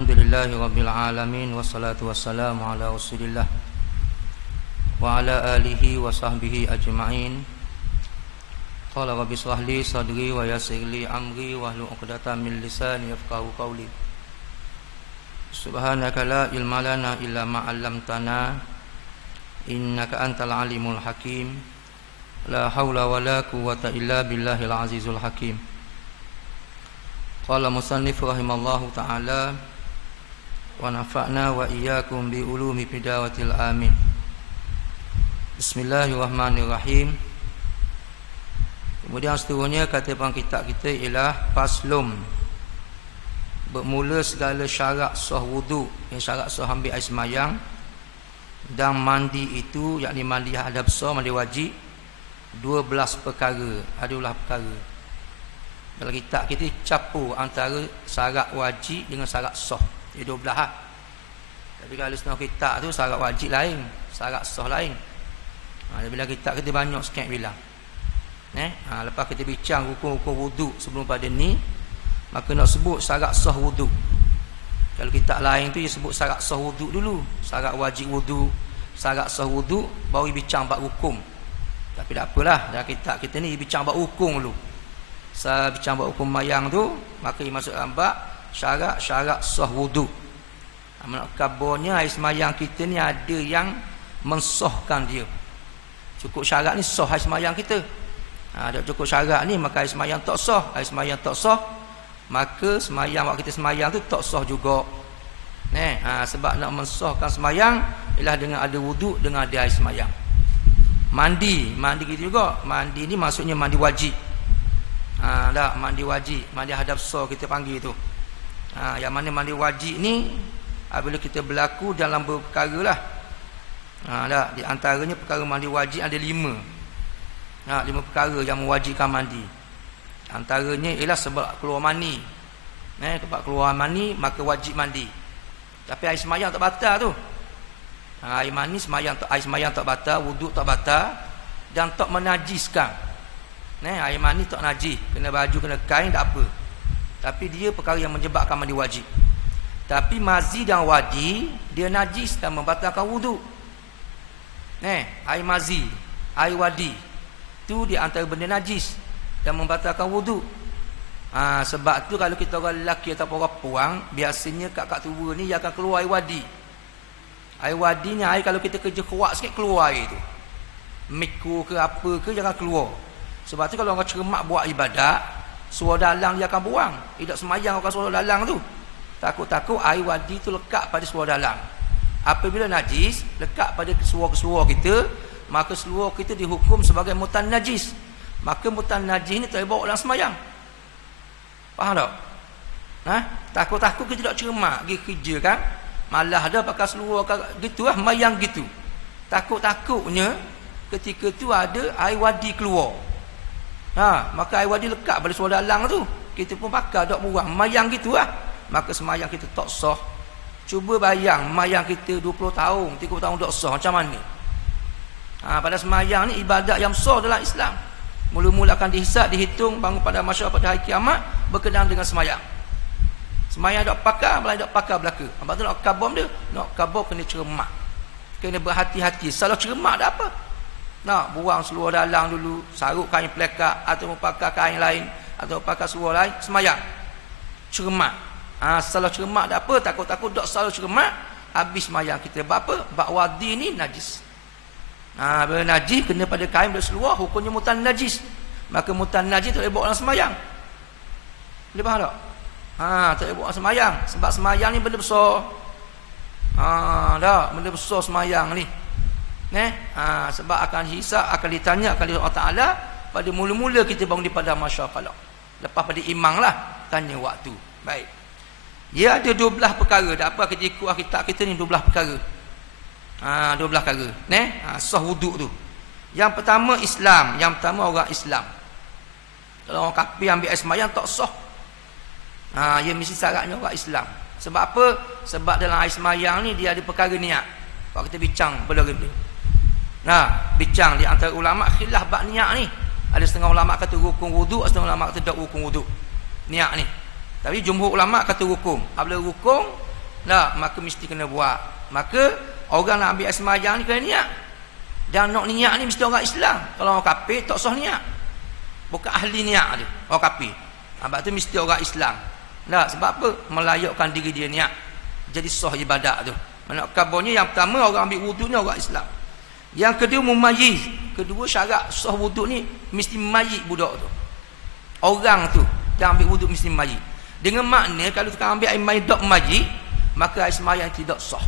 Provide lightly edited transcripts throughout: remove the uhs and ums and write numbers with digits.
Alhamdulillahi Rabbil Alamin. Wassalatu wassalamu ala Rasulillah wa ala alihi wa sahbihi ajma'in. Qala rabbi shrah li sadri wa yassir li amri wahlul 'uqdatam min lisani yafqahu qawli. Subhanaka la ilma lana illa ma 'allamtana innaka antal alimul hakim. La haula wa la quwwata illa billahil azizul hakim. Qala musannif rahimallahu ta'ala wa nafa'na wa iyyakum bi ulumi bidawatil amin. Bismillahirrahmanirrahim. Kemudian seterusnya kata kitab kita ialah faslum, bermula segala syarat sah wudu, yang syarat sah ambil air sembahyang dan mandi itu, yakni mandi hadap besar, mandi wajib, 12 perkara, ada 12 perkara. Dalam kitab kita campur antara syarat wajib dengan syarat sah. Dia 12 lah. Tapi kalau setengah kitab tu syarat wajib lain, syarat sah lain. Bila kitab kita banyak sikit bilang. Lepas kita bincang hukum-hukum wudu sebelum pada ni, maka nak sebut syarat sah wudu. Kalau kitab lain tu dia sebut syarat sah wudu dulu, syarat wajib wudu, syarat sah wudu, baru bincang bab hukum. Tapi tak apalah, dalam kitab kita ni bincang bab hukum dulu. Saya bincang bab hukum mayang tu, maka dia masuk dalam bab syarat-syarat sah wudu. Kabarnya air sembahyang kita ni ada yang mensahkan dia. Cukup syarat ni sah air sembahyang kita. Ada cukup syarat ni maka air sembahyang tak sah. Air sembahyang tak sah, maka sembahyang waktu kita sembahyang tu tak sah juga. Sebab nak mensahkan sembahyang ialah dengan ada wudu, dengan ada air sembahyang. Mandi kita juga. Mandi ni maksudnya mandi wajib. Mandi wajib, mandi hadap besar kita panggil tu. Yang mana mandi wajib ni apabila kita berlaku dalam perkara lah. Di antaranya perkara mandi wajib ada 5. 5 perkara yang mewajibkan mandi. Antaranya ialah sebab keluar mani. Sebab keluar mani maka wajib mandi. Tapi air sembahyang tak batal tu. Air mani sembahyang tak, air sembahyang tak batal, wuduk tak batal dan tak menajiskan. Air mani tak najis, kena baju, kena kain tak apa. Tapi dia perkara yang menyebabkan mandi wajib. Tapi mazi dan wadi dia najis dan membatalkan wuduk. Air mazi, air wadi tu di antara benda najis dan membatalkan wuduk. Sebab tu kalau kita orang lelaki atau orang perempuan, biasanya kat tua ni dia akan keluar air wadi. Air wadi ni air kalau kita kerja kuat sikit keluar air tu. Mikro ke apa ke jangan keluar. Sebab tu kalau orang cermat buat ibadat, suara dalang dia akan buang. Tidak semayang orang suara dalang tu. Takut-takut air wadi tu lekat pada suara dalang. Apabila najis lekat pada keseluar-keseluar kita, maka seluar kita dihukum sebagai mutan najis. Maka mutan najis ni tak boleh bawa dalam semayang. Faham tak? Takut-takut kita tak cermat pergi kerja kan, malah ada pakai seluar gitu lah, mayang gitu. Takut-takutnya ketika tu ada air wadi keluar. Maka air wadi lekat pada suara dalang tu, kita pun pakai tak buang, mayang gitu lah. Maka semayang kita tak sah. Cuba bayang mayang kita 20 tahun 30 tahun tak sah, macam mana? Pada semayang ni ibadat yang besar dalam Islam. Mula-mula akan dihisab, dihitung bangun pada masyarakat pada hari kiamat berkenaan dengan semayang. Semayang tak pakai, belakang tak pakai belaka. Sebab tu nak kabur dia, nak kabur kena cermat, kena berhati-hati. Salah cermat dah apa? Nak buang seluar dalang dulu, saruk kain pelekat atau pakai kain lain atau pakai seluar lain, semayang cermat. Salah cermat dah apa? Takut-takut tak salah cermat, habis semayang kita. Sebab apa? Bak wadi ni najis. Bila najis kena pada kain, pada seluar, hukumnya mutan najis. Maka mutan najis tak boleh bawa dalam semayang. Boleh faham tak? Tak boleh bawa dalam semayang. Sebab semayang ni benda besar. Benda besar semayang ni. Sebab akan hisab, akan ditanya oleh Allah Ta'ala pada mula-mula kita bangun daripada masyarakat. Lepas pada imam lah tanya waktu. Baik. Dia ada 12 perkara. Tak apa kita ikut kitab kita ni 12 perkara. 12 perkara. Sah wuduk tu. Yang pertama Islam. Yang pertama orang Islam. Kalau orang kafir ambil air sembahyang tak sah. Ia mesti syaratnya orang Islam. Sebab apa? Sebab dalam air sembahyang ni dia ada perkara niat. Kalau kita bincang pada hari ni. Bincang di antara ulama khilaf bab niat ni. Ada setengah ulama kata rukun wuduk, setengah ulama kata tak rukun wuduk. Niat ni. Tapi jumhur ulama kata rukun. Apabila rukun, Nah, maka mesti kena buat. Maka orang nak ambil air sembahyang ni kena niat. Dan nak niat ni mesti orang Islam. Kalau orang kafir tak sah niat. Bukan ahli niat dia, orang kafir. Sebab tu mesti orang Islam. Nah, sebab apa? Melayakkan diri dia niat. Jadi sah ibadat tu. Nak kabarnya yang pertama orang ambil wuduk ni orang Islam. Yang kedua mumayyiz. Kedua syarat sah wuduk ni mesti mayyiz budak tu. Orang tu yang ambil wuduk mesti mayyiz. Dengan makna kalau kita ambil air mayyiz tak mayyiz, maka air sembahyang tidak sah.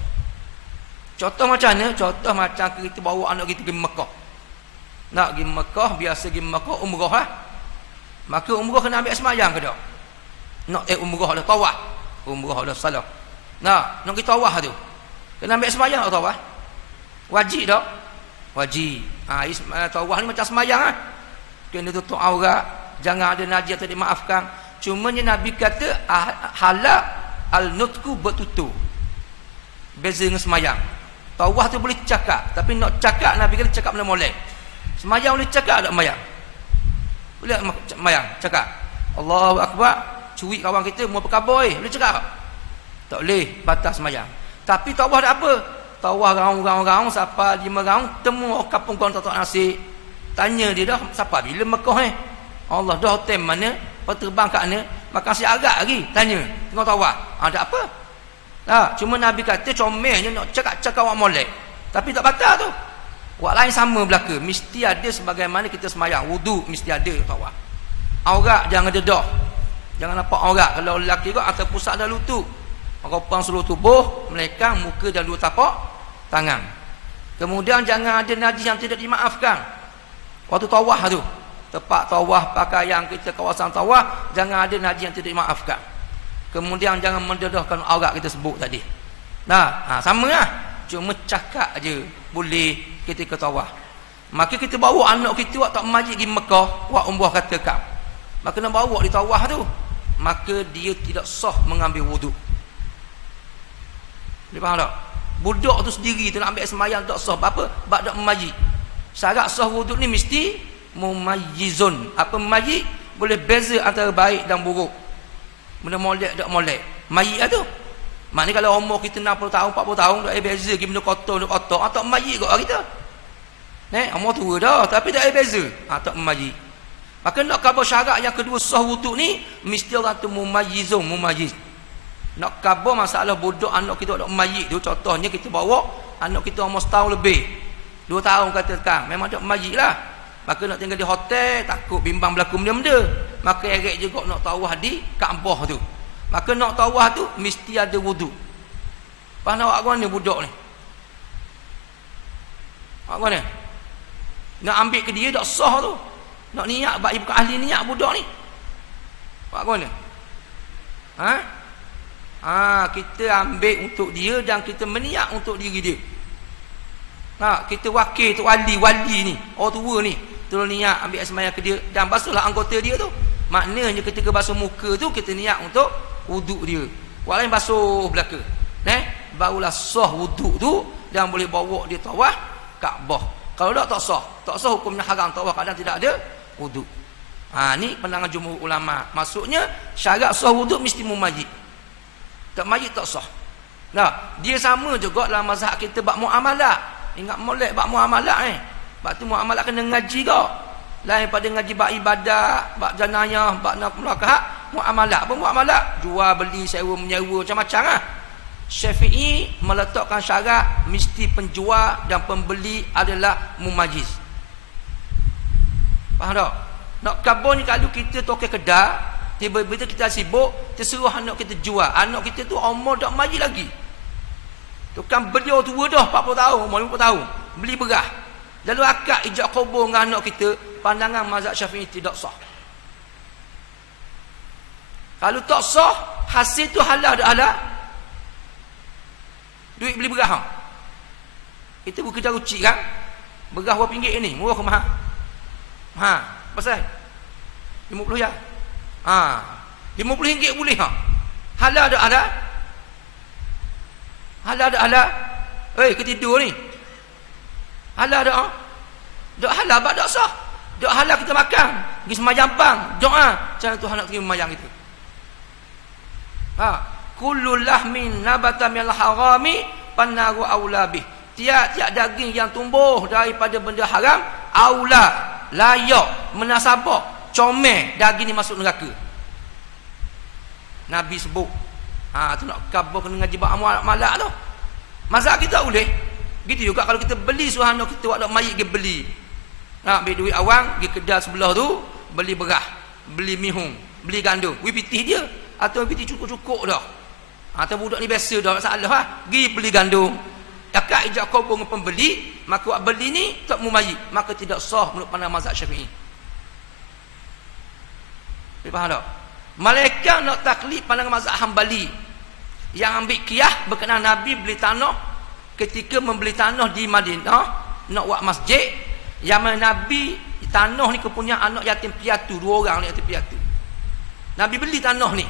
Contoh macam mana? Contoh macam kita bawa anak kita pergi Mekah. Nak pergi Mekah, biasa pergi Mekah umrah lah. Maka umrah kena ambil air sembahyang ke tak? Nak umrah dah tawaf. Umrah dah salah. Nak pergi tawaf tu. Kena ambil sembahyang atau tawaf? Wajib tak? Wajib. Tawaf ni macam sembahyang lah. Kena tutup aurat, jangan ada najis atau dimaafkan. Cumanya Nabi kata halal al-nutku bertutur. Beza dengan sembahyang. Tawaf tu boleh cakap, tapi nak cakap Nabi kata cakap benda molek. Sembahyang boleh cakap tak sembahyang? Boleh sembahyang cakap. Allahu akbar, cuit kawan kita mau berkabur boleh cakap? Tak boleh, batas sembahyang. Tapi tawaf dah apa? Tawaf raung-raung siapa 5 raung, temu orang kampung kawan tak nasi. Tanya dia dah siapa bila Mekah Allah dah hotel mana? Terbang kat mana? Makan si agak lagi. Tanya, tengok tawaf. Ada apa? Cuma Nabi kata comelnya nak cakap awak molek. Tapi tak batal tu. Wak lain sama belaka. Mesti ada sebagaimana kita sembahyang. Wuduk mesti ada tawaf. Aurat jangan dedah. Jangan nampak aurat. Kalau lelaki kau atas pusat dah lutut. Ropang seluruh tubuh, melekang muka dan 2 tapak tangan. Kemudian jangan ada najis yang tidak dimaafkan. Waktu tawaf tu, tempat tawaf, pakaian kita, kawasan tawaf, jangan ada najis yang tidak dimaafkan. Kemudian jangan mendedahkan aurat kita sebut tadi. Sama lah. Cuma cakap aje boleh ketika tawaf. Maka kita bawa anak kita waktu tak majid pergi Mekah, wak umrah katakan. Maka nak bawa di tawaf tu, maka dia tidak sah mengambil wuduk. Dia faham tak? Budak tu sendiri tu nak ambil sembahyang tak sah. Apa? Sebab tak majid. Syarat sah wuduk ni mesti mumayyizun. Apa mumayyiz? Boleh beza antara baik dan buruk. Benda molek tak molek. Mayit lah tu. Maknanya kalau umur kita 60 tahun, 40 tahun, tak ada beza lagi benda kotor, tak mayit kot kita. Umur tua dah, tapi tak ada beza. Tak mayit. Maka nak khabar syarat yang kedua sah wuduk ni, mesti orang tu mumayyizun, mumayyiz. Nak khabar masalah bodoh anak kita tak mayit tu, contohnya kita bawa anak kita umur setahun lebih. 2 tahun katakan, memang tak mayit lah. Maka nak tinggal di hotel, takut bimbang berlaku benda-benda. Maka erek juga nak tawaf di Kaabah tu. Maka nak tawaf tu mesti ada wuduk. Faham awak mana budak ni? Awak mana? Nak ambil ke dia tak sah tu. Nak niat bab bukan ahli niat budak ni. Awak mana? Kita ambil untuk dia dan kita meniat untuk diri dia. Kita wakil tu wali ni, orang tua ni, tolong niat ambil sembahyang ke dia dan basuhlah anggota dia tu. Maknanya ketika basuh muka tu kita niat untuk wuduk dia. Walain basuh belaka. Barulah sah wuduk tu dan boleh bawa dia tawaf Kaabah. Kalau tak sah. Tak sah hukumnya haram tawaf kadang tidak ada wuduk. Ni pandangan jumhur ulama. Maksudnya syarat sah wuduk mesti mumayyiz. Tak mayyiz tak sah. Dia sama juga dalam mazhab kita bab muamalah. Ingat molek bab muamalah Bab tu muamalah kena ngaji kau. Lain pada ngaji bab ibadat, bab janayah, bab mulakahat, muamalah. Apa muamalah? Jual beli, sewa menyewa macam-macam lah. Syafi'i meletakkan syarat mesti penjual dan pembeli adalah mumayyiz. Faham tak? Nak kabur ni kalau kita tokek kedai, tiba-tiba kita sibuk, tersuruh anak kita jual. Anak kita tu umur tak mayyiz lagi. Tukang beliau tua dah 40 tahun, umur 50 tahun. Beli beras. Lalu akad ijab qabul dengan anak kita, pandangan mazhab Syafi'i tidak sah. Kalau tak sah, hasil tu halal tak halal? Duit beli beras. Kita bekerja rucik kan? Beras berapa ringgit ni? Murah ke mahal? Pasal? 50 ya? RM50 boleh halal tak halal? Halal tak halal? Ketidur ni. Halal tak? Tak halal sebab tak sah. Tak halal kita makan. Pergi sembahyang bang, doa. Macam tu nak terima sembahyang kita. kullu lahmin nabata minal harami pannaru aula bih. Tiap-tiap daging yang tumbuh daripada benda haram aula, layak, menasabah, comel daging ni masuk neraka. Nabi sebut. Tu nak kabur kena ngaji bab malak tu. Mazhab kita boleh. Gitu juga kalau kita beli suhana kita buat mayit pergi beli. Nak ambil duit awang pergi kedai sebelah tu beli beras, beli mihun, beli gandum. Wi pitih dia atau pitih cukup-cukup dah. Atau budak ni biasa dah masalah pergi beli gandum. Akak ijak kubur dengan pembeli, maka buat beli ni tak mumayit, maka tidak sah menurut pandang mazhab Syafi'i. Faham tak? Malaikat nak taklid pandangan mazhab Hambali yang ambil qiyas berkenaan Nabi beli tanah ketika membeli tanah di Madinah nak buat masjid, yang mana Nabi tanah ni kepunyaan anak yatim piatu, 2 orang anak yatim piatu. Nabi beli tanah ni.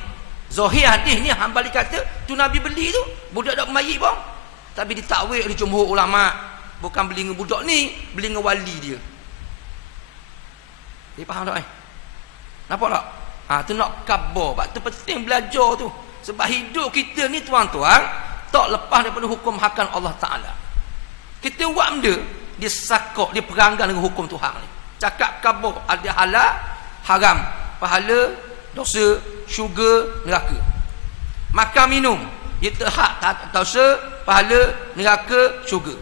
Zahir hadis ni Hambali kata tu Nabi beli tu budak dak mayit pun. Tapi ditakwil oleh jumhur ulama, bukan beli dengan budak ni, beli dengan wali dia. Dia faham tak? Nampak tak? Tu nak kabar. Sebab tu penting belajar tu. Sebab hidup kita ni tuan-tuan tak lepas daripada hukum hakam Allah Ta'ala. Kita buat benda, dia sakok, dia peranggan dengan hukum Tuhan ni. Cakap kabar, ada halal, haram, pahala, dosa, syurga, neraka. Makan minum, dia terhad, dosa, pahala, neraka, syurga.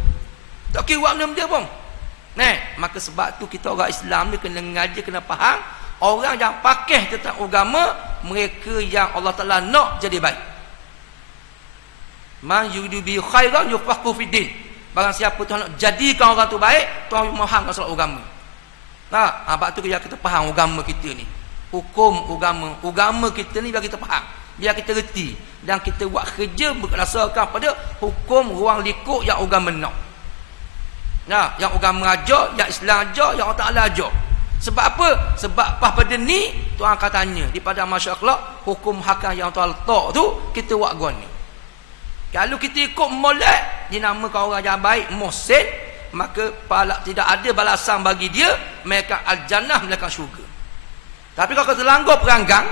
Tak kira buat benda-benda pun. Maka sebab tu kita orang Islam ni kena ngaji, kena faham. Orang yang pakai tentang agama, mereka yang Allah Ta'ala nak jadi baik. Man yuridu bi khairan yufaqihu fid din. Barang siapa Tuhan nak jadikan orang tu baik, Tuhan memaham masalah agama. Sebab tu kita faham agama kita ni. Hukum agama kita ni biar kita faham, biar kita reti, dan kita buat kerja berdasarkan pada hukum ruang lingkup yang agama nak. Yang agama ajar, yang Islam ajar, yang Allah Ta'ala ajar. Sebab apa? Sebab pas pada ni Tuhan akan tanya di pada masyarakat hukum hakam yang Tuhan letak tu kita buat gua ni. Kalau kita ikut molek dinamakan orang yang baik muhsin, maka tidak ada balasan bagi dia mereka al-jannah, mereka syurga. Tapi kalau kita langgar peranggang,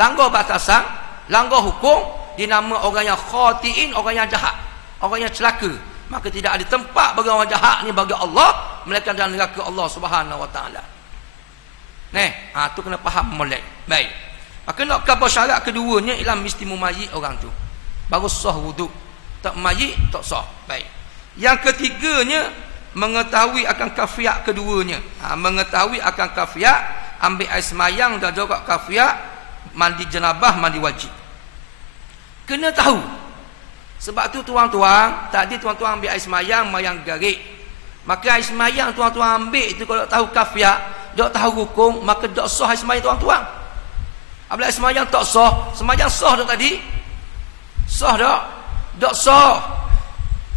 langgar batasan, langgar hukum, dinama orang yang khatiin, orang yang jahat, orang yang celaka, maka tidak ada tempat bagi orang jahat ni bagi Allah melainkan dalam neraka Allah Subhanahu Wa Taala. Tu kena faham molek. Baik. Maka nak khabar syarat keduanya ialah mesti mumayit orang tu. Baru sah wuduk. Tak mayit tak sah. Baik. Yang ketiganya mengetahui akan kafiat keduanya. Mengetahui akan kafiat ambil air semayang dan juga kafiat mandi jenabah, mandi wajib. Kena tahu. Sebab tu tuan-tuan, tadi tuan-tuan ambil air semayang, mayang garik. Maka air semayang tuan-tuan ambil itu kalau tahu kafiat, tak tahu hukum, maka tak sah air semayang tuan-tuan. Apabila air semayang tak sah, semayang sah tak tadi? Sah tak? Tak sah.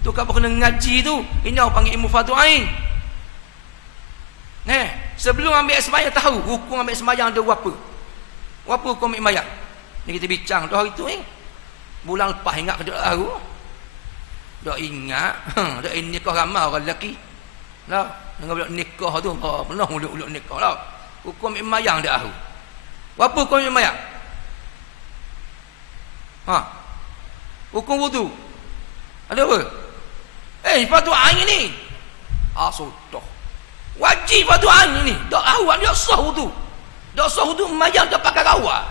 Tu kalau kena ngaji tu, ini orang panggil ilmu fardu ain. Sebelum ambil air semayang tahu hukum ambil air semayang ada apa? Apa hukum ambil semayang? Ni kita bincang tu hari tu bulan lepas ingat ke tak tahu? Tak ingat. Tak ini kau ramai orang lelaki. Lah. Dengan budak nikah tu penuh budak nikah lah. Hukum mayang dah tahu. Apa hukum mayang? Hukum wudu. Ada apa? Fardu ain ni. Sudah. Wajib fardu ain ni. Tak tahu dia sah wudu. Tak sah wudu mayang tak pakai rawa.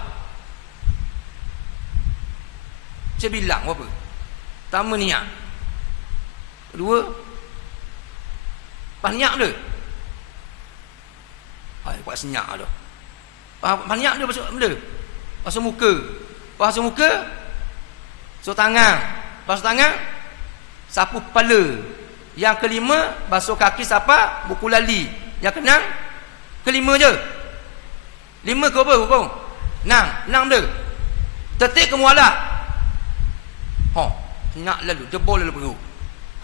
Saya bilang apa? Pertama niat. Kedua banyak dia. Buat senyak dah. Banyak dia pasal benda. Pasal muka. Pasal muka. Basuh tangan. Basuh tangan. Sapu kepala. Yang kelima, basuh kaki siapa? Buku lali. Yang keenam, kelima je. 5 ke apa hukum? 6 dia. Tetik ke mualah. Senyak lalu. Jebol lalu perut.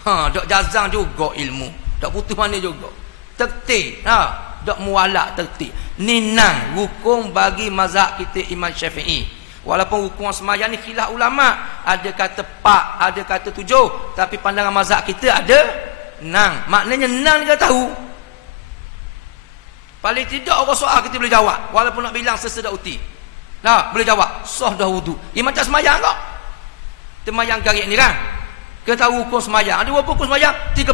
Dok jazang juga ilmu. Tak putus mana juga. Tertib. Tak mualak tertib. Ni nang hukum bagi mazhab kita Imam Syafi'i. Walaupun hukum semayang ni khilaf ulama. Ada kata 4, ada kata 7. Tapi pandangan mazhab kita ada nang. Maknanya nang dia tahu. Paling tidak orang soal kita boleh jawab. Walaupun nak bilang sesedak uti. Boleh jawab. Sah dah wudu. Macam semayang kok. Temayang garik ni kan. Kita tahu hukum semayang. Ada berapa hukum semayang? 13.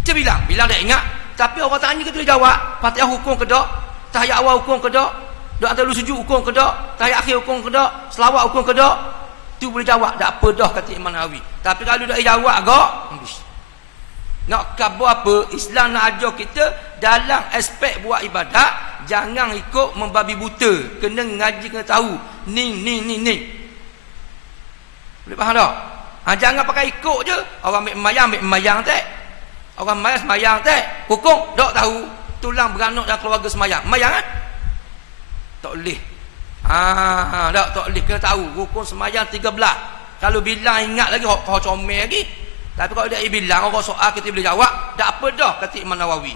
Kita bilang dah ingat. Tapi orang tanya kita boleh jawab. Fatihah hukum ke tak? Tahiyat awal hukum ke tak? Doa antara sujud hukum ke tak? Tahiyat akhir hukum ke tak? Selawat hukum ke tak? Tu boleh jawab. Tak apa dah kata Imam Nawawi. Tapi kalau dah jawab agak, habis. Nak khabar apa? Islam nak ajar kita dalam aspek buat ibadat, jangan ikut membabi buta. Kena ngaji, kena tahu. Ni. Boleh faham tak? Jangan pakai ikut je. Orang ambil memayang tak? Orang mayang semayang tak? Hukum tak tahu. Tulang beranak dalam keluarga semayang. Mayang kan? Tak boleh. Tak boleh. Kena tahu. Hukum semayang 13. Kalau bilang ingat lagi, kau comel lagi. Tapi kalau dia bilang, orang soal kita boleh jawab. Tak apa dah, kata Imam Nawawi.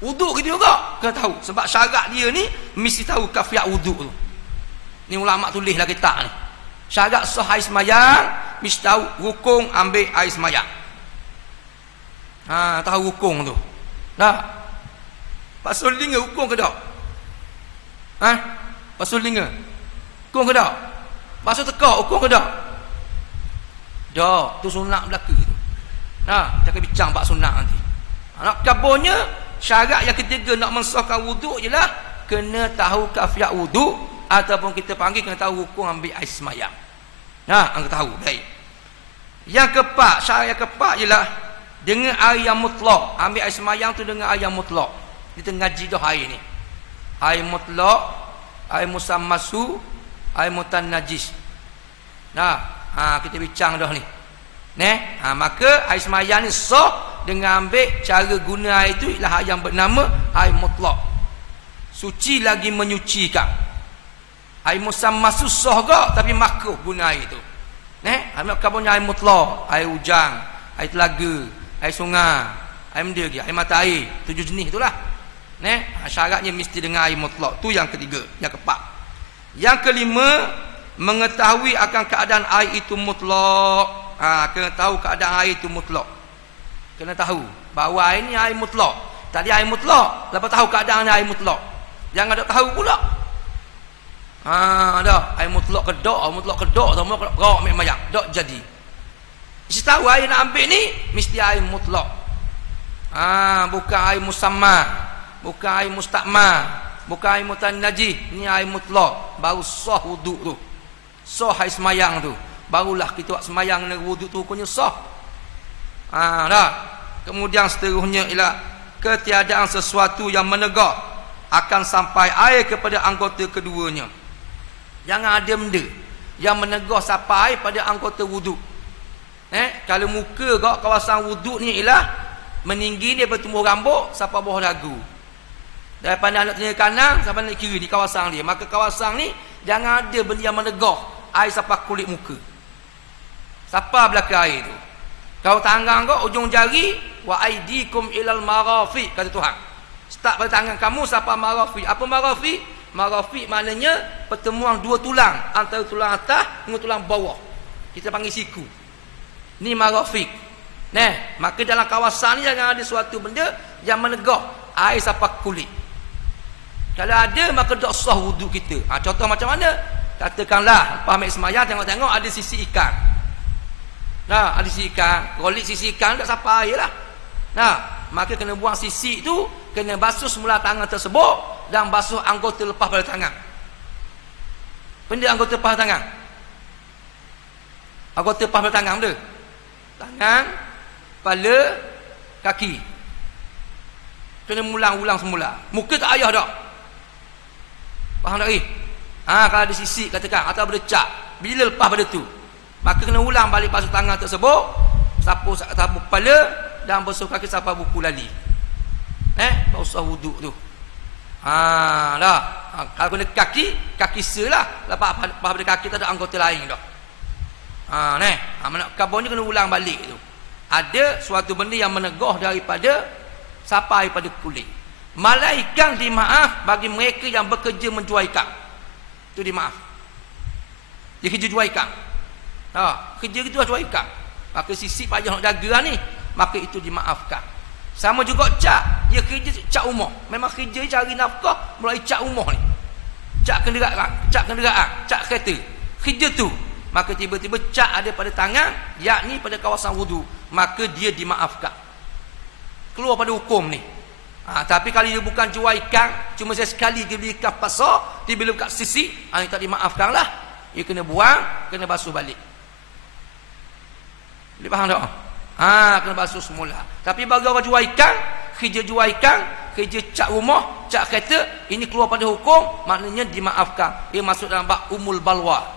Wuduk kita juga. Kena tahu. Sebab syarat dia ni, mesti tahu kafiat wuduk tu. Ni ulama tulis lah kitab ni. Syarat sah air semayang, mesti tahu hukum ambil air semayang. Tahu hukum tu. Dah. Pasul linga hukum ke tak? Pasul linga hukum ke tak? Pasul tekak hukum ke tak? Dah. Tu sunat belaka tu. Jangan bincang bab sunat nanti. Nak kabarnya, syarat yang ketiga nak mensahkan wuduk ialah kena tahu kafiat wuduk, ataupun kita panggil kena tahu hukum ambil air semayang. Anda tahu. Baik. Yang keempat, syarat yang keempat ialah dengan air yang mutlak. Ambil air semayang tu dengan air yang mutlak. Kita ngaji dah air ni. Air mutlak, air musammasu, air mutan najis. Kita bincang dah ni. Maka air semayang ni sah dengan ambil cara guna air itu ialah air yang bernama air mutlak. Suci lagi menyucikan. Air musammasu sah ke, tapi makruh guna air itu. Ambil kabarnya air mutlak, air hujan, air telaga, air sungai, air mendiri, air mata air, 7 jenis itulah. Syaratnya mesti dengan air mutlak. Tu yang ketiga, yang keempat. Yang kelima, mengetahui akan keadaan air itu mutlak. Kena tahu keadaan air itu mutlak. Kena tahu bahawa air ni air mutlak. Tadi air mutlak, lepas tahu keadaan air mutlak. Jangan ada tahu pula. Air mutlak kedok, semua berak ambil mayak. Tak jadi. Mesti tahu air nak ambil ni mesti air mutlak. Bukan air musamma, bukan air mustakmal, bukan air mutan najis. Ni air mutlak. Baru sah wuduk tu. Sah air semayang tu. Barulah kita buat semayang dengan wuduk tu hukumnya sah. Kemudian seterusnya ialah ketiadaan sesuatu yang menegak akan sampai air kepada anggota keduanya. Jangan ada benda yang menegah sampai air pada anggota wuduk. Kalau muka kat kawasan wuduk ni ialah meninggi dia bertumbuh rambut sampai bawah dagu. Daripada anak telinga kanan sampai anak kiri di kawasan dia. Maka kawasan ni jangan ada benda yang menegah air sampai kulit muka. Sampai belakang air tu. Kalau tangan kau ujung jari, wa aidikum ilal marafiq, kata Tuhan. Start pada tangan kamu sampai marafiq. Apa marafiq? Marafiq maknanya pertemuan dua tulang, antara tulang atas dengan tulang bawah. Kita panggil siku. Ni marafiq. Maka dalam kawasan ni jangan ada suatu benda yang menegah air sampai kulit. Kalau ada maka tak sah wuduk kita. Contoh macam mana? Katakanlah lepas ambil semayang tengok-tengok ada sisi ikan. Ada sisi ikan, rolik sisi ikan tak sampai air lah. Maka kena buang sisi tu, kena basuh semula tangan tersebut dan basuh anggota lepas pada tangan. Benda anggota lepas tangan. Anggota lepas pada tangan benda. Tangan, kepala, kaki. Kena ulang-ulang semula. Muka tak payah dak. Faham tak ni? Kalau ada sisi katakan atau bercak, bila lepas pada tu, maka kena ulang balik basuh tangan tersebut, sapu kepala dan basuh kaki sampai buku lali. Tak usah wuduk tu. Kalau kena kaki selah. Lepas pada kaki tak ada anggota lain dah. Kabarnya kena ulang balik tu. Ada suatu benda yang menegah daripada sampai pada kulit. Malaikat dimaaf bagi mereka yang bekerja menjual ikan. Itu dimaaf. Dia kerja jual ikan. Kerja itu jual ikan. Maka sisi payah nak jaga ni, maka itu dimaafkan. Sama juga cak, dia kerja cak rumah. Memang kerja cari nafkah melalui cak rumah ni. Cak kenderaan, cak kereta. Kerja tu maka tiba-tiba cat ada pada tangan, yakni pada kawasan wudu, maka dia dimaafkan. Keluar pada hukum ni. Tapi kalau dia bukan jual ikan, cuma saya sekali dia beli ikan pasar, dia beli kat sisi, ini tak dimaafkan lah. Dia kena buang, kena basuh balik. Boleh faham tak? Kena basuh semula. Tapi bagi orang jual ikan, kerja jual ikan, kerja cat rumah, cat kereta, ini keluar pada hukum, maknanya dimaafkan. Dia masuk dalam bab umul balwa.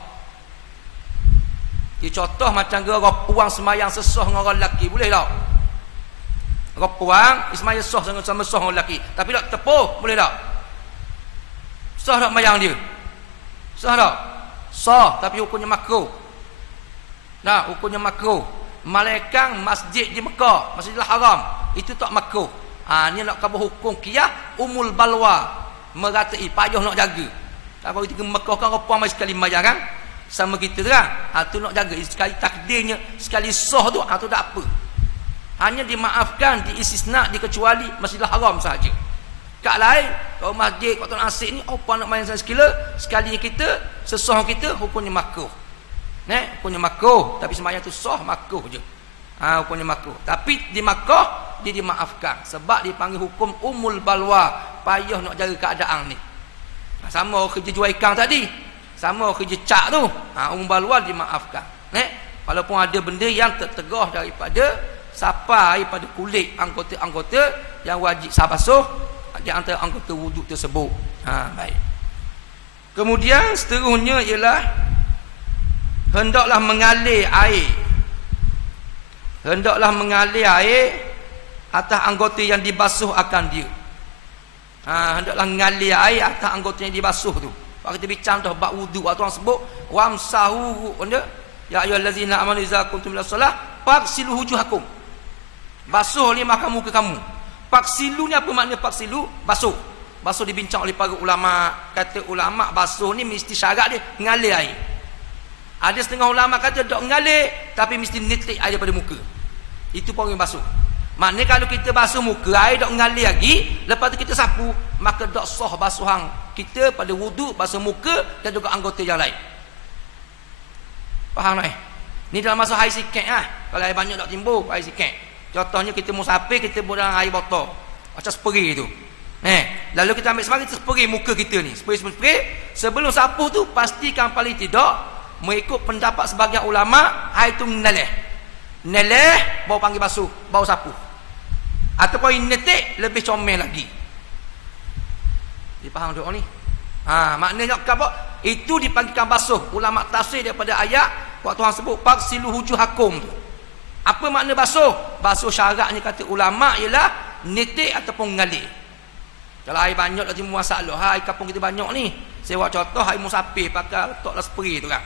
Dia contoh macam orang puang semayang sesah dengan orang lelaki, boleh tak? Orang puang semayang sesah sama sesah dengan lelaki, tapi tak tepuh, boleh tak? Sah tak mayang dia? Sah tak? Sah, tapi hukumnya makruh. Nah, hukumnya makruh. Malaikat masjid di Mekah, Masjidil Haram, itu tak makruh. Ni nak khabar hukum qiyah umul balwa, meratai, payah nak jaga. Kalau kita ke Mekah kan orang puang sekali mayang kan? Sama kita tu kan? Tu nak jaga. Sekali takdirnya, sekali sah tu, tu tak apa. Hanya dimaafkan, diistisna, dikecuali Masjidil Haram sahaja. Kat lain, kalau masjid, kalau asik ni, apa nak main sekali kita, sesah kita, hukumnya makruh. Hukumnya makruh, tapi semayang tu sah, makruh je. Hukumnya makruh. Tapi di Makkah, dia dimaafkan. Sebab dipanggil hukum umul balwa, payah nak jaga keadaan ni. Sama kerja jual ikan tadi, sama kerja cak tu, umul balwa dimaafkan. Walaupun ada benda yang tertegah daripada sampai pada kulit anggota-anggota yang wajib basuh di antara anggota wuduk tersebut. Baik. Kemudian seterusnya ialah hendaklah mengalir air. Hendaklah mengalir air atas anggota yang dibasuh akan dia. Hendaklah mengalir air atas anggota yang dibasuh tu. Kalau kita bincang dah bab wuduk, waktu orang sebut wamsahu, ya ayyuhallazina amanu idza kuntum ila shalah faghsilu wujuhakum. Basuh lima muka kamu. Faghsilu ni apa makna faghsilu? Basuh. Basuh dibincang oleh para ulama. Kata ulama basuh ni mesti syarat dia mengalir air. Ada setengah ulama kata tak mengalir, tapi mesti nitik air daripada muka. Itu pun yang basuh. Maknanya kalau kita basuh muka, air tak mengalir lagi, lepas tu kita sapu, maka tak sah basuhan kita pada wuduk, basuh muka dan juga anggota yang lain. Faham tak? Ni dalam masa air sikit Kalau air banyak tak timbul, air sikit. Contohnya kita musafir, kita buat dalam air botol macam spray tu. Lalu kita ambil semari, kita spray muka kita ni. Spray. Sebelum sapu tu, pastikan paling tidak, mengikut pendapat sebagian ulama, air tu meneleh, baru panggil basuh, baru sapu. Ataupun netik, lebih comel lagi. Dipaham tak ni? Maknanya apa? Itu dipanggilkan basuh. Ulama tafsir daripada ayat waktu Tuhan sebut faghsilu wujuhakum tu. Apa makna basuh? Basuh syaratnya kata ulama ialah netik ataupun mengalir. Kalau air banyak tak timbul masalah. Air kampung kita banyak ni. Saya buat contoh air musafir pakai letaklah spray tu kan.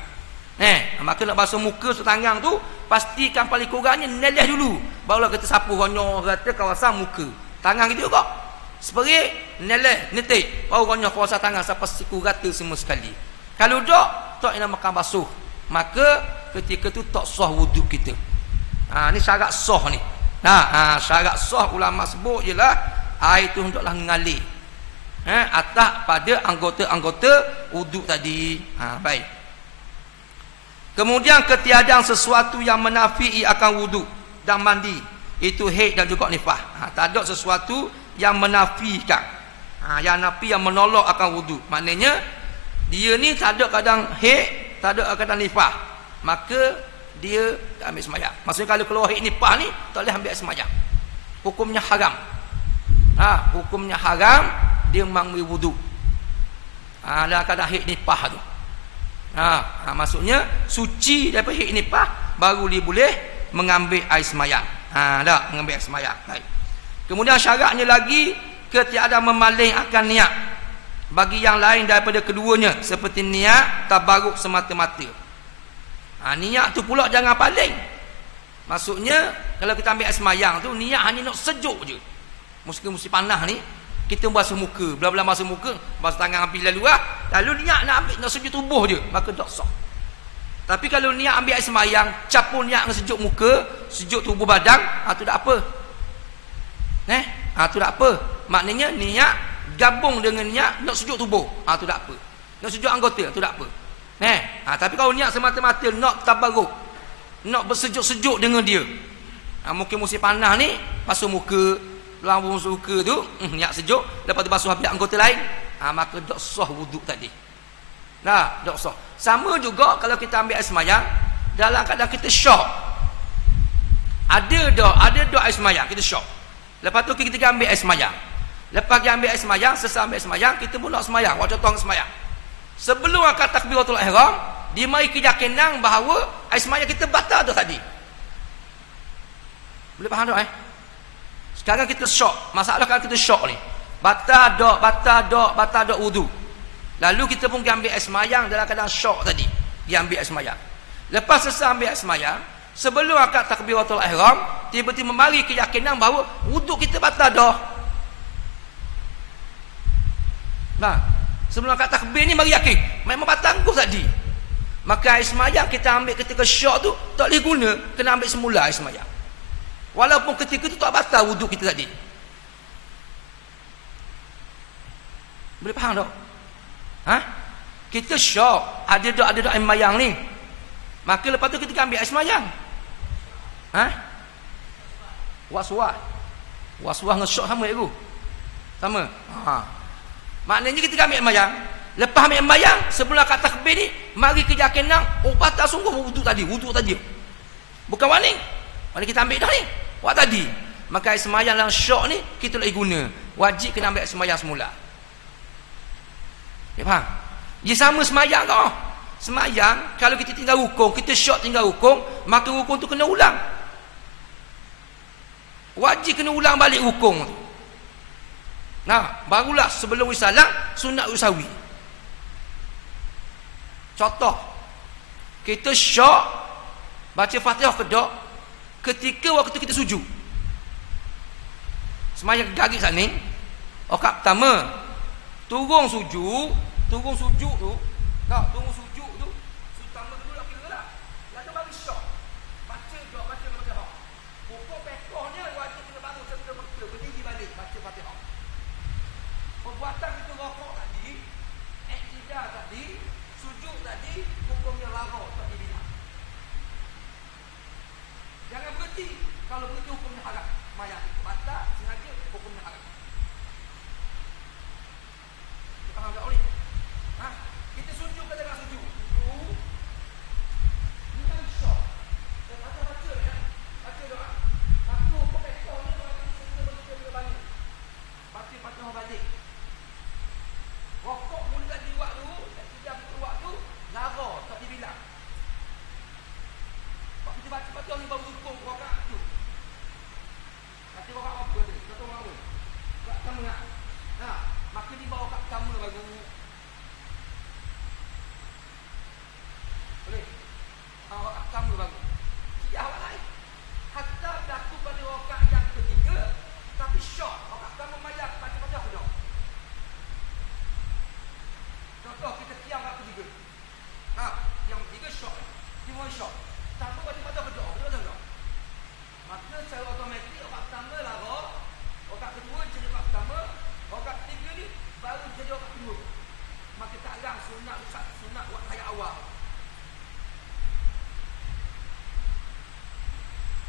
Maka nak basuh muka tangan tu, pastikan paling kurangnya neleh dulu, barulah kita sapu ronyoh rata kawasan muka. Tangan kita juga spray, neleh, netik, baru ronyoh kawasan tangan sampai siku rata semua sekali. Kalau tak nak makan basuh, maka ketika tu tak sah wuduk kita. Ni syarat sah ni. Syarat sah ulama sebut ialah air tu hendaklah mengalir atas pada anggota-anggota wuduk tadi. Baik. Kemudian ketiadaan sesuatu yang menafii akan wuduk dan mandi, itu haid dan juga nifas. Tak ada sesuatu yang menafikan, yang nafi, yang menolak akan wuduk. Maknanya dia ni tak ada kadang haid, tak ada kadang nifas, maka dia tak ambil sembahyang. Maksudnya kalau keluar haid nifas ni, tak boleh ambil sembahyang. Hukumnya haram. Hukumnya haram, dia mengambil wuduk. Dalam kadang haid nifas tu. Maksudnya suci daripada haid nifas, baru dia boleh mengambil air sembahyang. Mengambil air sembahyang. Baik. Kemudian syaratnya lagi, ketiadaan memalih akan niat bagi yang lain daripada keduanya, seperti niat tabaruk semata-mata. Niat tu pula jangan paling. Maksudnya kalau kita ambil air sembahyang tu, niat hanya nak sejuk je. Musim panas ni, kita basuh muka, belah-belah basuh muka, basuh tangan ambil lalu lalu niat nak ambil, nak sejuk tubuh je, maka tak sah. Tapi kalau niat ambil air sembahyang, campur niat dengan sejuk muka, sejuk tubuh badan, tu tak apa. Tu tak apa. Maknanya niat gabung dengan niat nak sejuk tubuh, tu tak apa. Nak sejuk anggota, tu tak apa. Tapi kalau niat semata-mata nak tabarruk, nak bersejuk-sejuk dengan dia. Mungkin musim panas ni, basuh muka, lambung muka tu, niat sejuk, lepas tu basuh habis anggota lain, maka tak sah wuduk tadi. Tak sah. Sama juga kalau kita ambil air semayang, dalam keadaan kita syok. Ada air semayang, kita syok. Lepas tu kita ambil air semayang. Lepas kita ambil air semayang, selesai ambil air semayang, kita pun nak semayang. Waktu contoh semayang. Sebelum angkat takbiratul ihram, dimari keyakinan bahawa air semayang kita batal dah tadi. Boleh faham tak Sekarang kita syok. Masalah kan kita syok ni. Batal dak wudu. Lalu kita pun pergi ambil air semayang dalam keadaan syok tadi. Pergi ambil air semayang. Lepas selesai ambil air semayang, sebelum angkat takbiratul ihram, tiba-tiba mari keyakinan bahawa wuduk kita batal dah. Sebelum angkat takbir ni mari yakin memang batal angkuh tadi. Maka air semayang kita ambil ketika syok tu tak boleh guna, kena ambil semula air semayang. Walaupun ketika tu tak batal wuduk kita tadi. Boleh faham tak? Kita syok, ada air semayang ni. Maka lepas tu kita ambil air semayang. Was-was dengan syok sama tu. Sama. Maknanya kita ambil air semayang. Lepas ambil air semayang, sebelum angkat takbir ni, mari keyakinan batal sungguh wuduk tadi. Bukan warning. Mana kita ambil dah ni? Waktu tadi. Maka air semayang dalam syok ni kita boleh guna. Wajib kena ambil air semayang semula. Ya faham? Dia sama semayang kau. Semayang kalau kita tinggal rukun, kita syok tinggal rukun, maka rukun tu kena ulang. Wajib kena ulang balik rukun tu. Barulah sebelum wisalam sunat usawi. Contoh, kita syok baca Fatihah kedok ketika waktu kita sujud. Semayang garis sana, rakaat pertama turun sujud tu, turun sujud tu, sujud pertama dulu nak kira lah. Lalu bagi syok. Baca Fatihah. Pokok pekohnya wajib kena bangun sebelum kita berdiri balik baca Fatihah. Perbuatan kita rokok tadi, iktidal tadi, sujud tadi, hukumnya larang tak dibilang. Jangan berhenti. Kalau berhenti hukumnya haram. Mayat batal sengaja hukumnya haram. Faham tak ni? Kita sujud ke tak sujud? Ni kan syok. Baca ya. Baca doa. Satu hukum ekor ni sebelum kita balik. Baca Fatihah balik. Rokok mula tadi waktu, tidak betul waktu, lara tak dibilang. Waktu kita baca Fatihah ni baru hukum rakaat tu. Baca rakaat apa tu? Satu rakaat apa? Rakaat pertama. Maka di bawah rakaat pertama baru. Boleh? Rakaat pertama baru. Tidak awak lain. Hatta berlaku pada rakaat yang ketiga, tapi syok. Rakaat pertama mayat baca Fatihah kedok. Contoh kita kiam rakaat ketiga. Yang ketiga syok. Dia syok. Tanpa baca Fatihah kedok. Betul tak? Maka secara automatik rakaat pertama lara, rakaat kedua jadi rakaat pertama, rakaat ketiga ni baru jadi rakaat kedua. Maka taklah sunat buat hayat awal.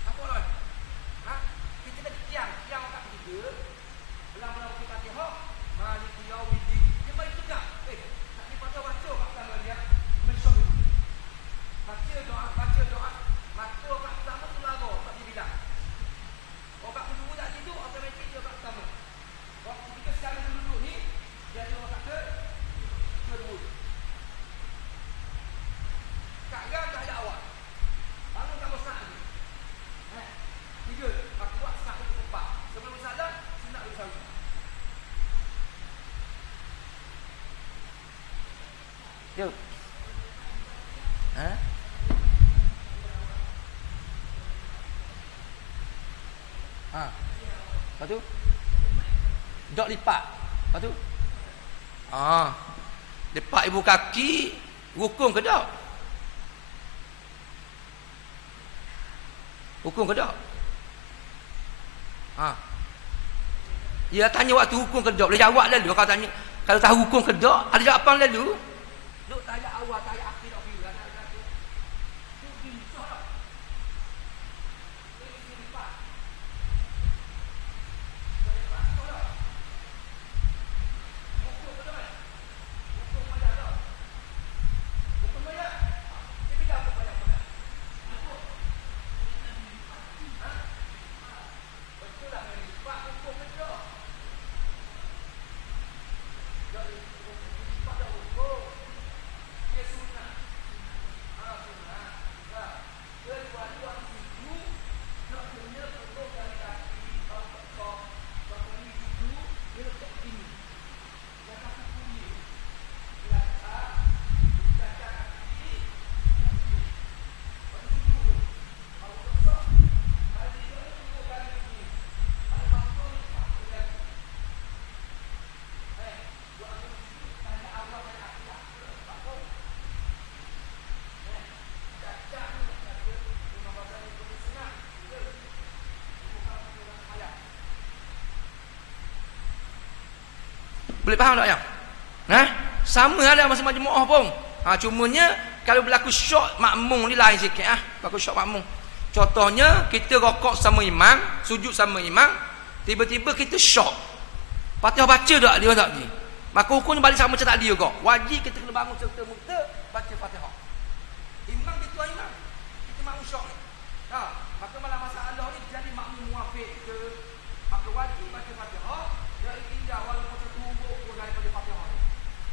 Apa lawan? Kita dah kiam rakaat ketiga. Belang-belang baca Fatihah, Maliki Yaumiddin. Dia mari tegak. Tak dibaca baca rakaat pertama dia. Mensyok. Baca doa. Maka rakaat pertama tu lara tak dibilang. Rakaat kedua tadi tu automatik dia rakaat pertama. Waktu kita sekarang duduk ni, dia ada rakaat kedua. Sekarang dah ada awal. Bangun tak bosan lagi. Tiga. Aku buat setengah ke empat. Sebelum salam, sunat usawi. Jom. Lepas tu dok lipat. Lepas tu lipat ibu kaki rukun ke tak? Rukun ke tak? Dia tanya waktu rukun ke tak? Boleh jawab lalu. Kalau tanya, kalau tahu rukun ke tak, ada jawapan lalu. Duk tanya awal, tanya akhir. Boleh faham tak ya? Sama ada masa majmuah pun. Cumanya kalau berlaku syok makmum ni lain sikit berlaku syok makmum. Contohnya kita rokok sama imam, sujud sama imam, tiba-tiba kita syok. Fatihah baca tak dia tak ni? Maka hukumnya balik sama macam tadi juga. Wajib kita kena bangun serta-merta baca Fatihah. Imam kita imam. Kita makmum syok ni. Maka malah masalah ni jadi makmum muafiq ke, maka wajib baca Fatihah, dia tinggal walaupun satu huruf pun daripada Fatihah tu.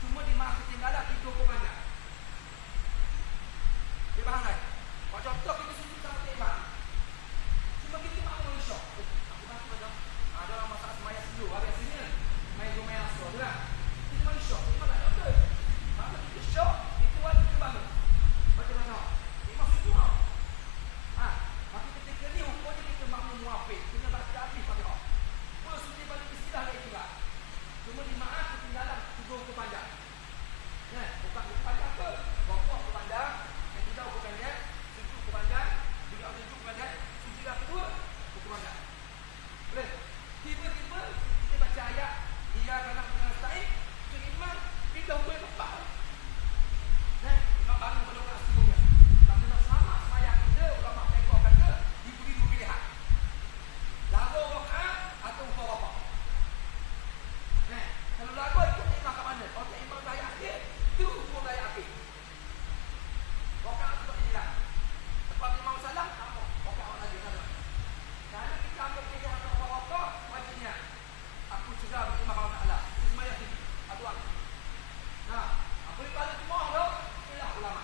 Cuma di masa ketinggalan tiga huruf panjang. Dia faham kan? Kalau contoh kita sujud sama imam, cuma kita makmum syok. Aku baca dah. Ada orang masalah semayang dulu, ada sini. Main rumah asal tu lah. Kita makmum syok, kita tak ada. Maka kita syok, itu wajib kita bangun. Baca Fatihah. Imam sujud tau. Maka ketika ni hukumnya kita makmum muafiq, kena baca habis Fatihah. Sujud balik istilah dia juga. Cuma di maaf ketinggalan tiga huruf panjang. Bukan huruf panjang apa? Rokok huruf panjang, yang tidak huruf panjang, sujud huruf panjang, bila sujud huruf panjang, sujud yang kedua huruf panjang. Boleh? Tiba-tiba kita baca ayat ia kena nasta'in, sujud imam pindah huruf yang tepat. Imam bangun pada orang sebelumnya. Maka nak selamat semayang kita, ulama tengok kata diberi dua pilihan. Lagu rakaat atau huruf rakaat. Kalau lagu ikut imam kat mana? Kalau imam daya akhir, itu huruf daya akhir. Rakaat tetap hilang. Lepas imam salam, apa? Rakaat awak lagi. Kalau kita ambil pilihan untuk huruf rakaat, wajibnya aku cegah imam Allah Ta'ala. Itu semayang tinggi. Aku aku. Boleh balik semua tu, inilah ulama.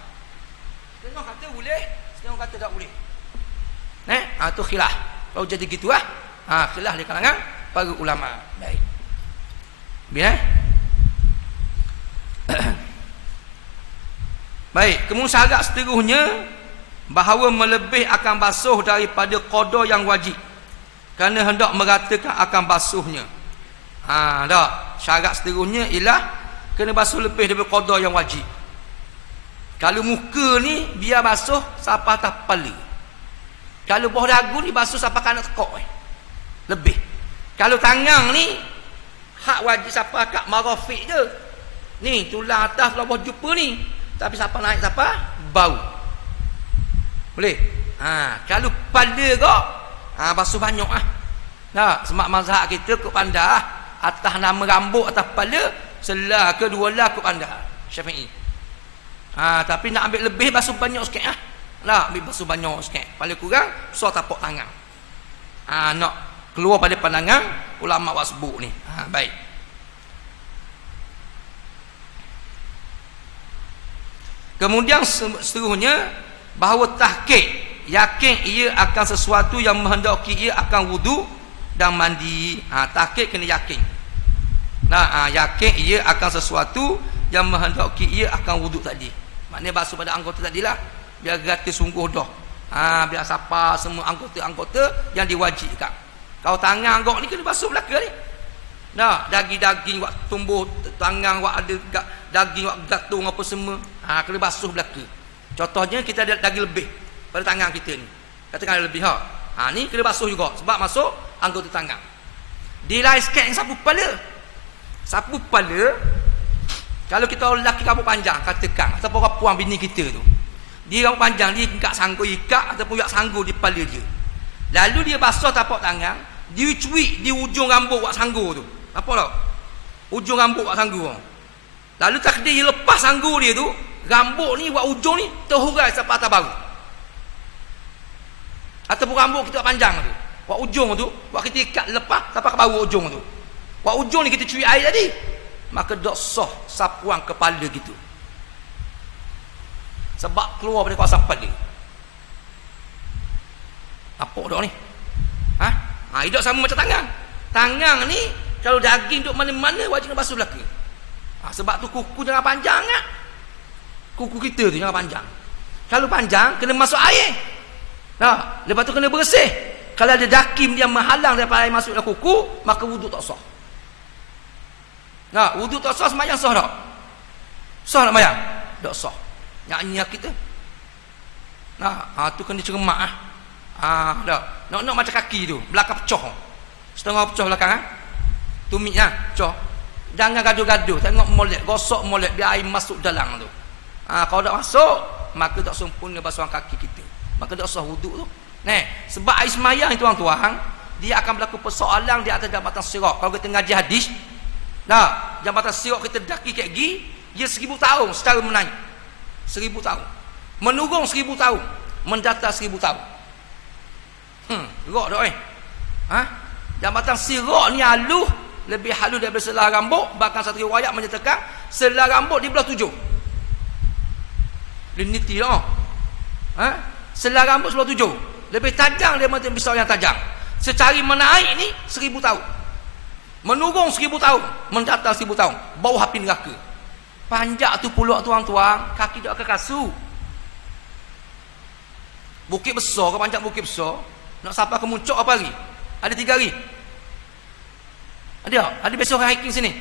Setengah kata boleh, setengah kata tak boleh. Tu khilaf. Kalau jadi gitu khilaf di kalangan para ulama. Baik. Bila? Baik, kemudian syarat seterusnya bahawa melebih akan basuh daripada qada yang wajib. Kerana hendak meratakan akan basuhnya. Tak. Syarat seterusnya ialah kena basuh lebih daripada qada yang wajib. Kalau muka ni biar basuh sampai atas kepala. Kalau bawah dagu ni basuh sampai kanak tekok. Lebih. Kalau tangan ni hak wajib sampai kat marafiq je. Ni tulang atas tulang bawah jumpa ni. Tapi sampai naik sampai bau. Boleh? Kalau kepala kau basuh banyak sebab mazhab kita kau pandai atas nama rambut atas kepala selah ke dua lah kau pandai Syafi'i. Tapi nak ambil lebih basuh banyak sikit ambil basuh banyak sikit. Paling kurang so tapak tangan. Nak keluar pada pandangan ulama awak sebut ni. Baik. Kemudian seterusnya bahawa tahqiq, yakin ia akan sesuatu yang menghendaki ia akan wudu dan mandi. Tahqiq kena yakin. Yakin ia akan sesuatu yang menghendaki ia akan wudu tadi. Maknanya basuh pada anggota tadilah biar gratis sungguh dah. Biar sapa semua anggota-anggota yang diwajibkan. Kalau tangan kau ni kena basuh belakang ni. Daging-daging wak tumbuh tangan wak ada daging wak gatung apa semua. Kena basuh belakang. Contohnya kita ada daging lebih pada tangan kita ni. Katakan ada lebih ni kena basuh juga sebab masuk anggota tangan. Di lain sikit yang sapu kepala. Sapu kepala kalau kita orang lelaki rambut panjang katakan ataupun orang puan bini kita tu. Dia rambut panjang dia ikat sanggur ikat ataupun ikat sanggur di kepala dia. Lalu dia basuh tapak tangan, dia cuik di ujung rambut wak sanggur tu. Apa tau? Ujung rambut wak sanggur. Lalu takdir dia lepas sanggur dia tu, rambut ni wak ujung ni terhurai sampai atas bahu. Ataupun rambut kita panjang tu, wak ujung tu, wak kita ikat lepas sampai ke bahu ujung tu. Wak ujung ni kita cuik air tadi. Maka dok soh sapuan kepala gitu. Sebab keluar dari kawasan kepala. Apa dok ni? Hidup sama macam tangan. Tangan ni kalau daging duk mana-mana wajib kena basuh belakang. Sebab tu kuku jangan panjang kuku kita tu jangan panjang. Kalau panjang kena masuk air. Lepas tu kena bersih. Kalau ada dakim dia menghalang daripada air masuk dalam kuku, maka wuduk tak sah. Wuduk tak sah, semayang sah tak? Sah tak semayang? Tak sah. Nyanyi kita. Tu kena cermak Nak macam kaki tu, belakang pecah. Setengah pecah belakang Tumit pecah. Jangan gaduh-gaduh, tengok molek, gosok molek biar air masuk dalam tu. Kalau tak masuk, maka tak sempurna basuhan kaki kita. Maka tak sah wuduk tu. Sebab air semayang itu tuan-tuan, dia akan berlaku persoalan di atas jambatan sirat. Kalau kita ngaji hadis, jambatan sirat kita daki kayak gini, dia 1000 tahun secara menaik. 1000 tahun. Menurun 1000 tahun, mendatar 1000 tahun. Rok dah jambatan sirat ni halus, lebih halus daripada selah rambut. Bahkan satu riwayat menyatakan selah rambut di belah 7. Liniti lah. Selah rambut sebelah 7. Lebih tajam daripada pisau yang tajam. Secara menaik ni 1000 tahun. Menurun 1000 tahun, mendatar 1000 tahun. Bau api neraka. Panjak tu pulak tuan-tuan, kaki tak akan kasut. Bukit besar ke panjang bukit besar, nak sampai ke Muncak apa hari? Ada 3 hari. Ada besok orang hiking sini.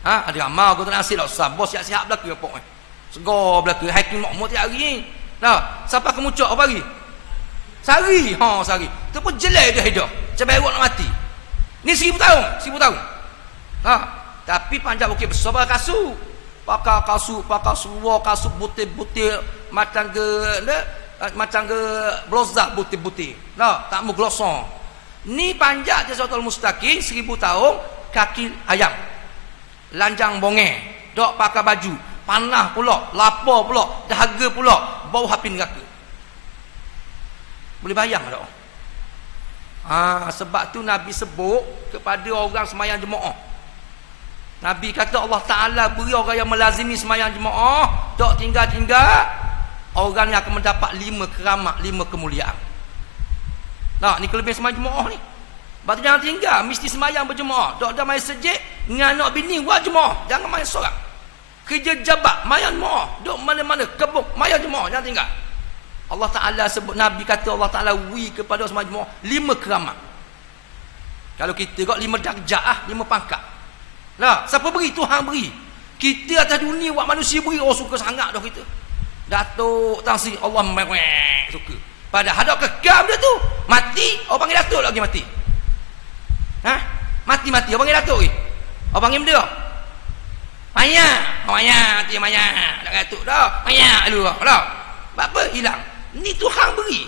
Ada amal kau tak nasib lah Ustaz. Bos siap-siap belaka apa segar belaka hiking makmur tiap hari. Sampai ke Muncak apa hari? Sehari. Sehari. Tu pun jelek dia hidup. Ceberok nak mati. Ni 1000 tahun, 1000 tahun. Tapi panjang bukit besar pakai kasut. Pakai seluar kasut butir-butir macam ke blozak butir-butir. Tak mau glosong. Ni panjang Jazratul Mustaqim 1000 tahun, kaki ayam. Lanjang bongeh, dok pakai baju, panah pula, lapar pula, dahaga pula, bau api neraka. Boleh bayang tak? Sebab tu Nabi sebut kepada orang semayang jemaah. Nabi kata Allah Ta'ala beri orang yang melazimi semayang jemaah, tak tinggal-tinggal, orang yang akan mendapat 5 keramat, 5 kemuliaan. Ni kelebihan semayang jemaah ni. Sebab tu jangan tinggal, mesti semayang berjemaah. Tak ada main sejik dengan anak bini buat jemaah, jangan main seorang. Kerja jabat mayan jemaah, duk mana-mana kebun mayan jemaah, jangan tinggal. Allah Ta'ala sebut, Nabi kata Allah Ta'ala wi kepada semayang jemaah 5 keramat. Kalau kita kat 5 darjah 5 pangkat. Siapa beri? Tuhan beri. Kita atas dunia buat manusia beri, suka sangat dah kita. Datuk Tangsi Allah mewek suka. Padahal ada kekam dia tu. Mati, orang panggil datuk lagi mati. Mati-mati, orang panggil datuk lagi. Orang panggil benda. Maya, mati maya. Tak datuk dah. Maya dulu dah. Apa? Hilang. Ni Tuhan beri.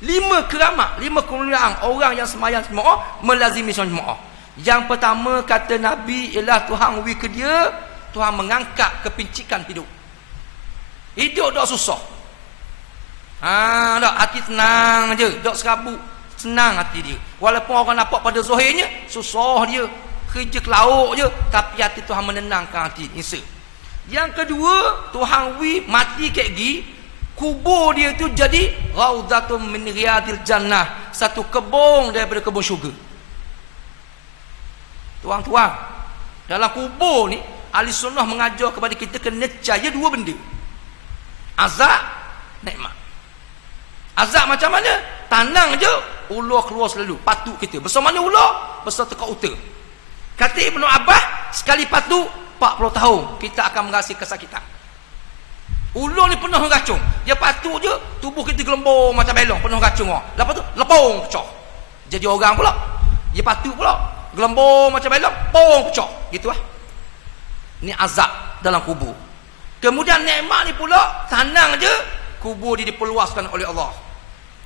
5 keramat, 5 kemuliaan orang yang semayang jemaah, melazimi semayang jemaah. Yang pertama kata Nabi ialah Tuhan wi ke dia, Tuhan mengangkat kepincikan hidup. Hidup tak susah. Tak hati tenang je, tak serabut, senang hati dia. Walaupun orang nampak pada zahirnya susah dia, kerja ke lauk je, tapi hati Tuhan menenangkan hati insya. Yang kedua, Tuhan wi mati kek gi, kubur dia tu jadi raudhatun min riyadil jannah, satu kebun daripada kebun syurga. Tuan-tuan, dalam kubur ni ahli sunnah mengajar kepada kita kena percaya 2 benda. Azab, nikmat. Azab macam mana? Tanang je, ular keluar selalu, patuk kita. Besar mana ular? Besar tekak uta. Kata Ibnu Abbas, sekali patuk 40 tahun kita akan merasa kesakitan. Ular ni penuh racun. Dia patuk je, tubuh kita gelembung macam belong, penuh racun. Lepas tu lepung pecah. Jadi orang pula. Dia patuk pula, gelembung macam belong, pong pecah. Gitu lah. Ni azab dalam kubur. Kemudian nikmat ni pula, tanang je, kubur dia diperluaskan oleh Allah.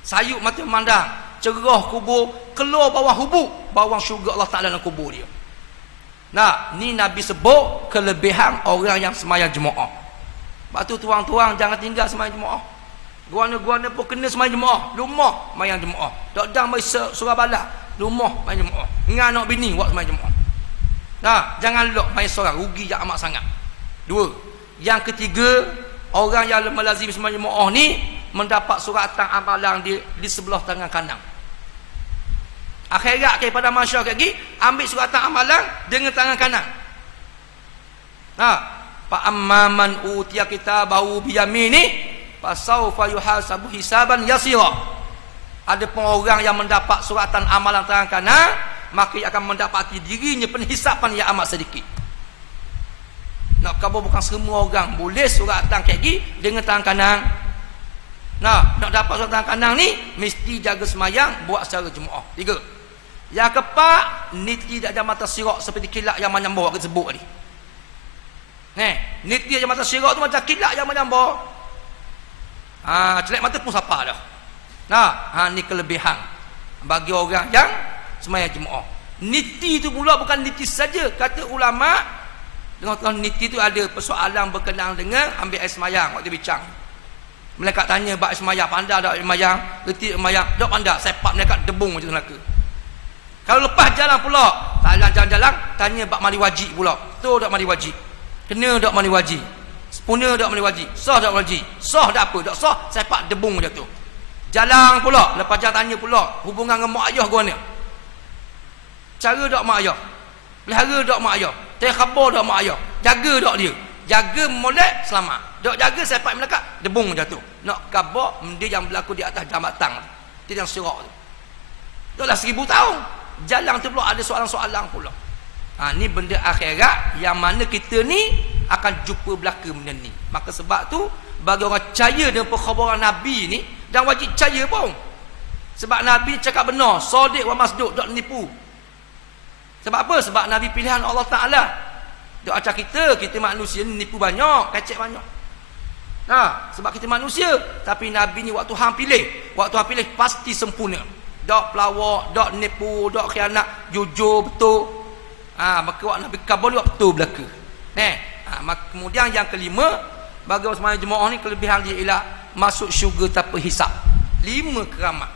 Sayup mata memandang, cerah kubur, keluar bawah hubuk, bawah syurga Allah Ta'ala dalam kubur dia. Ni Nabi sebut kelebihan orang yang semayang jemaah. Sebab tu tuang-tuang jangan tinggal semayang jemaah. Guana-guana pun kena semayang jemaah. Rumah semayang jemaah. Tak ada mai Surabaya, rumah semayang jemaah. Dengan anak bini buat semayang jemaah. Jangan lok main seorang, rugi yang amat sangat. 2. Yang ketiga, orang yang melazimi semayang jemaah ni mendapat suratan amalan di sebelah tangan kanan. Akhirat kepada masyarakat lagi, ambil suratan amalan dengan tangan kanan. Fa amman utiya kitabahu biyamini fasawfa yuhasabu hisaban yasira. Ada pun orang yang mendapat suratan amalan tangan kanan, maka ia akan mendapati dirinya penghisapan yang amat sedikit. Nak khabar bukan semua orang boleh suratan kayak gini dengan tangan kanan. Nak dapat suratan tangan kanan ni mesti jaga semayang, buat secara jemaah. 3. Yang keempat, niti dak mata sirak seperti kilat yang menyambar kita sebut tadi. Niti dak mata sirak tu macam kilat yang menyambar. Celak mata pun siapa dah. Ni kelebihan bagi orang yang sembahyang Jumaat. Niti tu pula bukan niti saja, kata ulama. Dengan niti tu ada persoalan berkenaan dengan ambil air sembahyang waktu bincang. Mereka tanya bab sembahyang, pandai tak sembahyang? Reti sembahyang, tak pandai. Sepak mereka debung macam neraka. Kalau lepas jalan pula, jalan-jalan, tanya bab mandi wajib pula. Tu tak mandi wajib. Kena tak mandi wajib. Sempurna tak mandi wajib. Sah tak wajib. Sah tak apa, tak sah, sepak debung macam tu. Jalan pula, lepas jalan tanya pula, hubungan dengan mak ayah gua ni. Cara tak mak ayah? Pelihara tak mak ayah? Tanya khabar tak mak ayah? Jaga tak dia? Jaga molek selamat. Dok jaga sepak melekat debung jatuh. Nak khabar dia yang berlaku di atas jambatan. Dia yang sirak tu. Dah 1000 tahun. Jalan tu pula ada soalan-soalan pula. Ni benda akhirat yang mana kita ni akan jumpa belaka benda ni. Maka sebab tu bagi orang percaya dengan perkhabaran Nabi ni dan wajib percaya pun. Sebab Nabi cakap benar, sadiq wa masduq, tak nipu. Sebab apa? Sebab Nabi pilihan Allah Ta'ala. Dok acak kita manusia ni nipu banyak, kecek banyak. Sebab kita manusia, tapi Nabi ni waktu hang pilih pasti sempurna. Dok pelawak, dok nipu, dok khianat, jujur betul. Maka waktu Nabi khabar betul belaka. Kemudian yang kelima, bagi orang sembahyang Jumaat ni kelebihan dia ialah masuk syurga tanpa hisap. 5 keramat,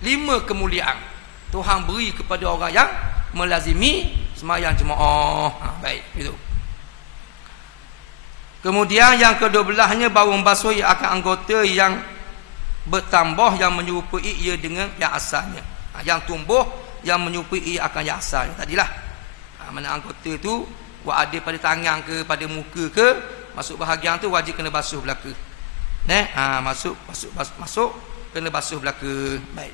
5 kemuliaan Tuhan beri kepada orang yang melazimi sembahyang Jumaat. Baik, itu. Kemudian yang ke-12-nya, bau membasuh ia akan anggota yang bertambah yang menyerupai ia dengan yang asalnya. Yang tumbuh yang menyerupai ia akan yang asalnya tadilah. Mana anggota tu ada pada tangan ke, pada muka ke, masuk bahagian tu wajib kena basuh belaka. Masuk kena basuh belaka. Baik.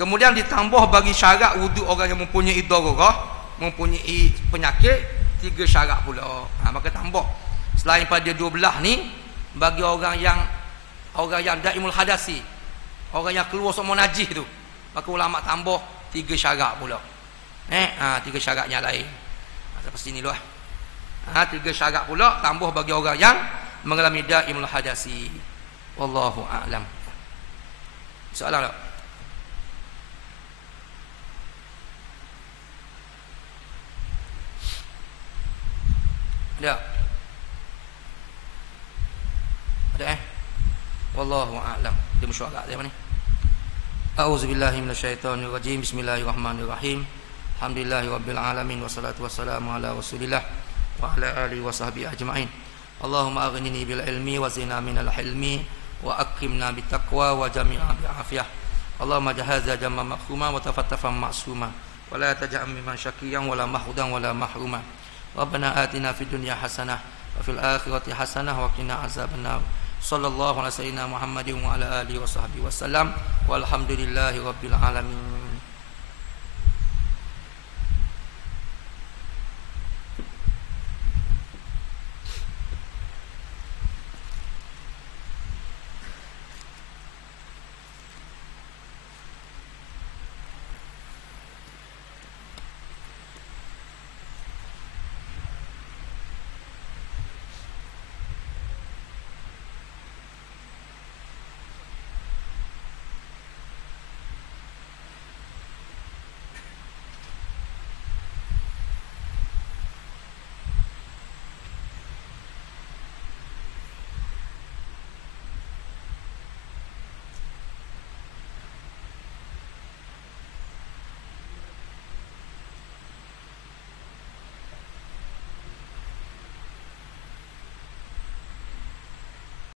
Kemudian ditambah bagi syarat wuduk orang yang mempunyai darurah, mempunyai penyakit, 3 syarat pula. Maka tambah. Selain pada 12 ni, bagi orang yang daimul hadasi, orang yang keluar semua najis tu, maka ulama tambah 3 syarat pula. 3 syarat yang lain. Sampai sini dulu. 3 syarat pula tambah bagi orang yang mengalami daimul hadasi. Wallahu a'lam. Soalan tak? Ada? Ada Wallahu a'lam. Dia mesyuarat dia mana? A'udzubillahi minasyaitonirrajim. Bismillahirrahmanirrahim. Alhamdulillahirabbil alamin wassalatu wassalamu ala Rasulillah wa ala alihi washabbihi ajmain. Allahumma aghnini bil ilmi wa zina minal hilmi wa akrimna bit taqwa wa jami'a bi afiyah. Allahumma jahazza jamma makhuma wa tafattafan ma'suma wa la taj'al mimman syaqiyan wa la mahrudan wa la mahruma. Rabbana atina fid dunya hasanah wa fil akhirati hasanah wa qina azabannar. Sallallahu alaihi wasallam Muhammadin wa ala alihi washabbihi wasallam. Walhamdulillahi rabbil alamin.